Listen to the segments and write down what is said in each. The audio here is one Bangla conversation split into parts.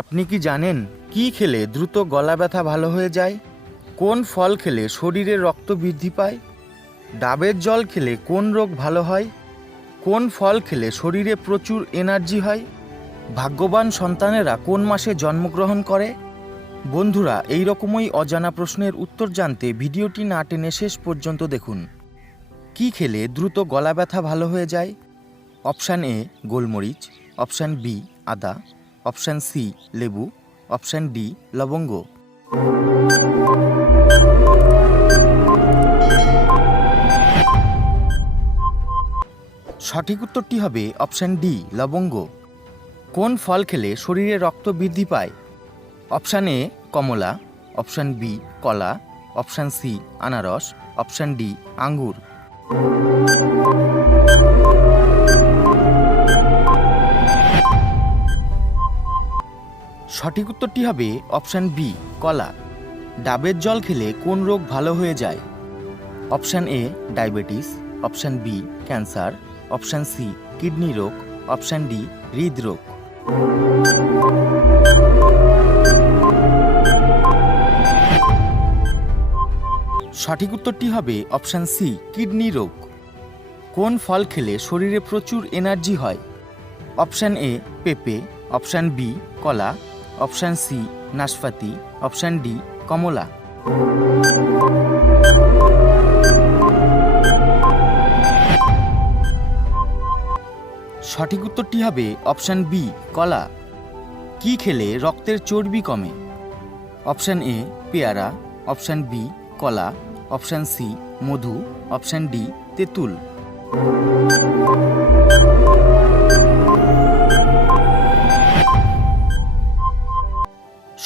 আপনি কি জানেন কি খেলে দ্রুত গলা ব্যথা ভালো হয়ে যায়? কোন ফল খেলে শরীরে রক্ত বৃদ্ধি পায়? ডাবের জল খেলে কোন রোগ ভালো হয়? কোন ফল খেলে শরীরে প্রচুর এনার্জি হয়? ভাগ্যবান সন্তানেরা কোন মাসে জন্মগ্রহণ করে? বন্ধুরা, এই রকমই অজানা প্রশ্নের উত্তর জানতে ভিডিওটি না টেনে শেষ পর্যন্ত দেখুন। কি খেলে দ্রুত গলা ব্যথা ভালো হয়ে যায়? অপশান এ গোলমরিচ, অপশান বি আদা অপশান সি লেবু, অপশান ডি লবঙ্গ। সঠিক উত্তরটি হবে অপশান ডি লবঙ্গ। কোন ফল খেলে শরীরে রক্ত বৃদ্ধি পায়? অপশান এ কমলা। অপশান বি কলা। অপশান সি আনারস। অপশান ডি আঙ্গুর। সঠিক উত্তরটি হবে অপশান বি, কলা। ডাবের জল খেলে কোন রোগ ভালো হয়ে যায়? Option A, diabetes. Option B, cancer. Option C, kidney রোগ। অপশান ডি, হৃদরোগ। সঠিক উত্তরটি হবে অপশান সি, কিডনি রোগ। কোন ফল খেলে শরীরে প্রচুর এনার্জি হয়? অপশান এ, পেঁপে। অপশান বি, কলা। অপশান সি, নাশপাতি। অপশান ডি, কমলা। সঠিক উত্তরটি হবে অপশান বি, কলা। কি খেলে রক্তের চর্বি কমে? অপশান এ, পেয়ারা। অপশান বি, কলা। অপশান সি, মধু। অপশান ডি, তেঁতুল।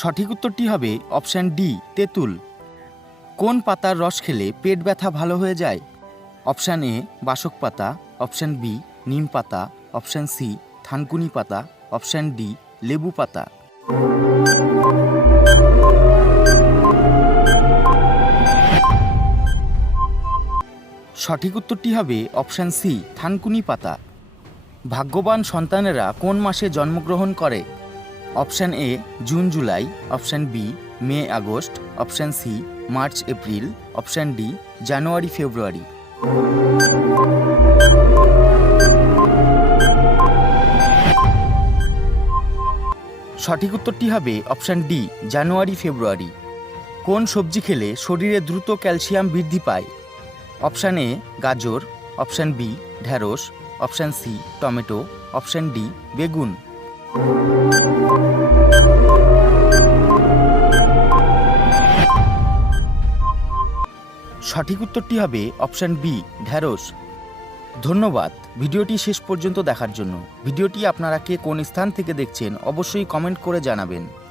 সঠিক উত্তরটি হবে অপশান ডি, তেঁতুল। কোন পাতার রস খেলে পেট ব্যথা ভালো হয়ে যায়? অপশান এ, বাসক পাতা। অপশান বি, নিম পাতা। অপশান সি, থানকুনি পাতা। অপশান ডি, লেবু পাতা। সঠিক উত্তরটি হবে অপশান সি, থানকুনি পাতা। ভাগ্যবান সন্তানেরা কোন মাসে জন্মগ্রহণ করে? Option A, June, July, option B, May, August, option C, March, April, option D, January, February. সঠিক উত্তরটি হবে অপশান ডি, জানুয়ারি, ফেব্রুয়ারি। কোন সবজি খেলে শরীরে দ্রুত ক্যালসিয়াম বৃদ্ধি পায়? অপশান এ, গাজর, অপশান বি ঢ্যাঁড়স option C, tomato, option D, বেগুন। সঠিক উত্তরটি হবে অপশান বি ঢ্যাঁড়স ধন্যবাদ, ভিডিওটি শেষ পর্যন্ত দেখার জন্য। ভিডিওটি আপনারা কে কোন স্থান থেকে দেখছেন অবশ্যই কমেন্ট করে জানাবেন।